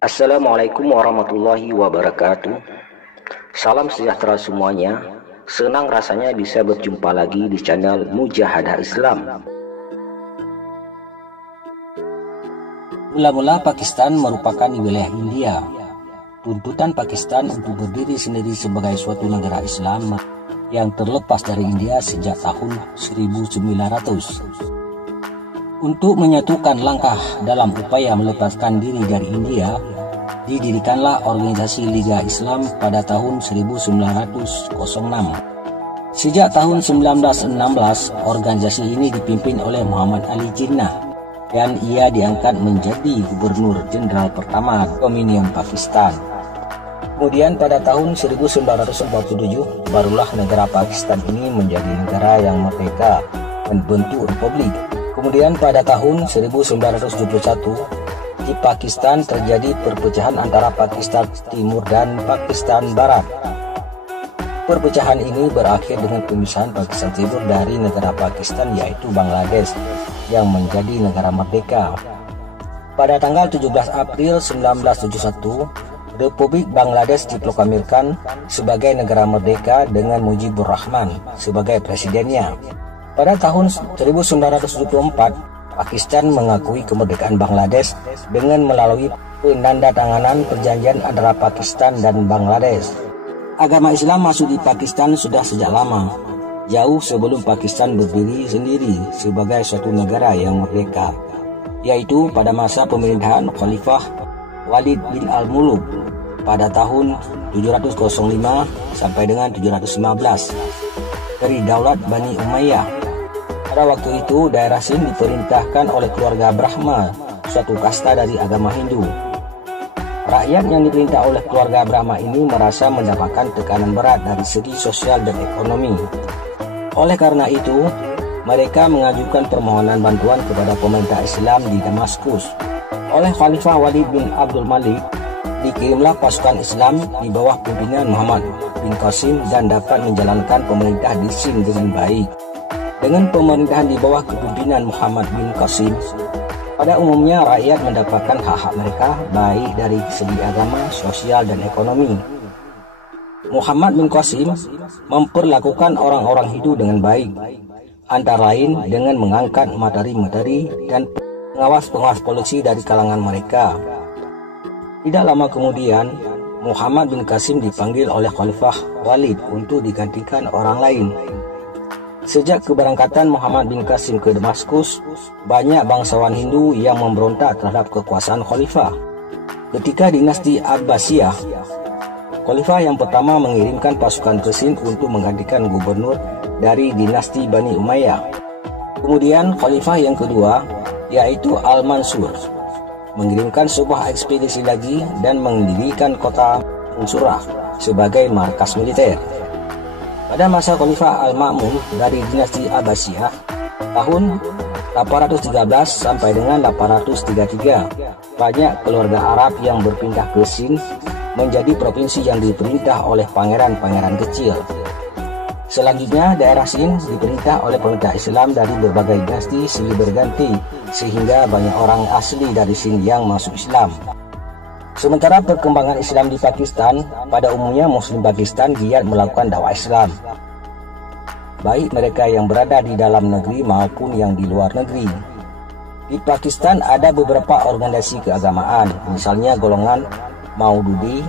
Assalamualaikum warahmatullahi wabarakatuh. Salam sejahtera semuanya. Senang rasanya bisa berjumpa lagi di channel Mujahadah Islam. Mula-mula Pakistan merupakan wilayah India. Tuntutan Pakistan untuk berdiri sendiri sebagai suatu negara Islam yang terlepas dari India sejak tahun 1900. Untuk menyatukan langkah dalam upaya melepaskan diri dari India, didirikanlah organisasi Liga Islam pada tahun 1906. Sejak tahun 1916, organisasi ini dipimpin oleh Muhammad Ali Jinnah dan ia diangkat menjadi Gubernur Jenderal pertama Dominion Pakistan. Kemudian pada tahun 1947, barulah negara Pakistan ini menjadi negara yang merdeka dan bentuk republik. Kemudian pada tahun 1971, di Pakistan terjadi perpecahan antara Pakistan Timur dan Pakistan Barat. Perpecahan ini berakhir dengan pemisahan Pakistan Timur dari negara Pakistan, yaitu Bangladesh, yang menjadi negara merdeka. Pada tanggal 17 April 1971, Republik Bangladesh diproklamirkan sebagai negara merdeka dengan Mujibur Rahman sebagai presidennya. Pada tahun 1974, Pakistan mengakui kemerdekaan Bangladesh dengan melalui penandatanganan perjanjian antara Pakistan dan Bangladesh. Agama Islam masuk di Pakistan sudah sejak lama, jauh sebelum Pakistan berdiri sendiri sebagai suatu negara yang merdeka, yaitu pada masa pemerintahan Khalifah Walid bin Al-Muluk pada tahun 705 sampai dengan 715 dari Daulat Bani Umayyah. Pada waktu itu, daerah Sind diperintahkan oleh keluarga Brahma, suatu kasta dari agama Hindu. Rakyat yang diperintah oleh keluarga Brahma ini merasa mendapatkan tekanan berat dari segi sosial dan ekonomi. Oleh karena itu, mereka mengajukan permohonan bantuan kepada pemerintah Islam di Damaskus. Oleh Khalifah Walid bin Abdul Malik, dikirimlah pasukan Islam di bawah pimpinan Muhammad bin Qasim dan dapat menjalankan pemerintah di Sind dengan baik. Dengan pemerintahan di bawah kepemimpinan Muhammad bin Qasim, pada umumnya rakyat mendapatkan hak-hak mereka baik dari segi agama, sosial, dan ekonomi. Muhammad bin Qasim memperlakukan orang-orang Hindu dengan baik, antara lain dengan mengangkat materi-materi dan pengawas-pengawas polisi dari kalangan mereka. Tidak lama kemudian, Muhammad bin Qasim dipanggil oleh Khalifah Walid untuk digantikan orang lain. Sejak keberangkatan Muhammad bin Qasim ke Damaskus, banyak bangsawan Hindu yang memberontak terhadap kekuasaan Khalifah. Ketika dinasti Abbasiyah, Khalifah yang pertama mengirimkan pasukan ke Sind untuk menggantikan gubernur dari dinasti Bani Umayyah. Kemudian Khalifah yang kedua, yaitu Al-Mansur, mengirimkan sebuah ekspedisi lagi dan mendirikan kota Mansurah sebagai markas militer. Pada masa Khalifah Al-Ma'mun dari dinasti Abbasiyah tahun 813 sampai dengan 833, banyak keluarga Arab yang berpindah ke Sind menjadi provinsi yang diperintah oleh pangeran-pangeran kecil. Selanjutnya, daerah Sind diperintah oleh pemerintah Islam dari berbagai dinasti silih berganti, sehingga banyak orang asli dari Sind yang masuk Islam. Sementara perkembangan Islam di Pakistan, pada umumnya Muslim Pakistan giat melakukan dakwah Islam, baik mereka yang berada di dalam negeri maupun yang di luar negeri. Di Pakistan ada beberapa organisasi keagamaan, misalnya golongan Maududi.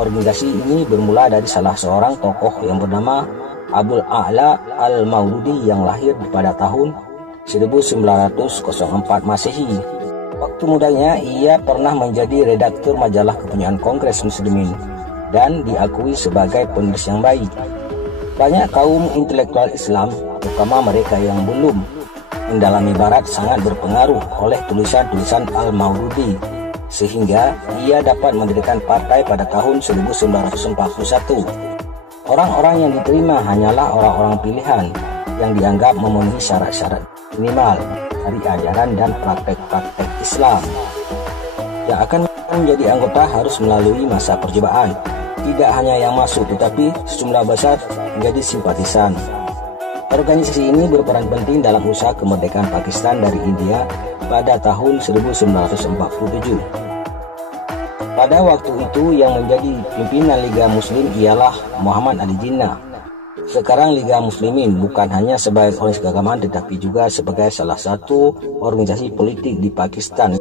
Organisasi ini bermula dari salah seorang tokoh yang bernama Abul A'la Al-Maududi yang lahir pada tahun 1904 Masehi. Waktu mudanya, ia pernah menjadi redaktur majalah kepunyaan Kongres Muslimin dan diakui sebagai penulis yang baik. Banyak kaum intelektual Islam, terutama mereka yang belum mendalami Barat, sangat berpengaruh oleh tulisan-tulisan Al-Maududi, sehingga ia dapat mendirikan partai pada tahun 1941. Orang-orang yang diterima hanyalah orang-orang pilihan yang dianggap memenuhi syarat-syarat minimal dari ajaran dan praktek-praktek Islam. Yang akan menjadi anggota harus melalui masa percobaan. Tidak hanya yang masuk, tetapi sejumlah besar menjadi simpatisan. Organisasi ini berperan penting dalam usaha kemerdekaan Pakistan dari India pada tahun 1947. Pada waktu itu yang menjadi pimpinan Liga Muslim ialah Muhammad Ali Jinnah. Sekarang Liga Muslimin bukan hanya sebagai organisasi keagamaan tetapi juga sebagai salah satu organisasi politik di Pakistan.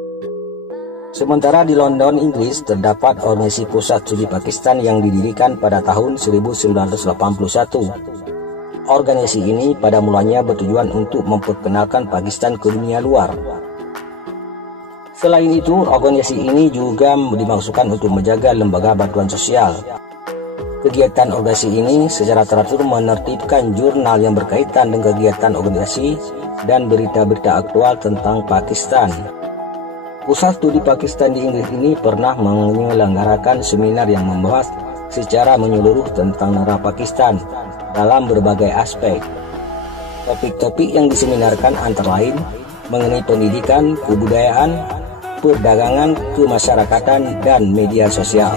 Sementara di London, Inggris, terdapat organisasi Pusat Studi Pakistan yang didirikan pada tahun 1981. Organisasi ini pada mulanya bertujuan untuk memperkenalkan Pakistan ke dunia luar. Selain itu, organisasi ini juga dimaksudkan untuk menjaga lembaga bantuan sosial. Kegiatan organisasi ini secara teratur menertibkan jurnal yang berkaitan dengan kegiatan organisasi dan berita-berita aktual tentang Pakistan. Pusat Studi Pakistan di Inggris ini pernah menyelenggarakan seminar yang membahas secara menyeluruh tentang negara Pakistan dalam berbagai aspek. Topik-topik yang diseminarkan antara lain mengenai pendidikan, kebudayaan, perdagangan, kemasyarakatan, dan media sosial.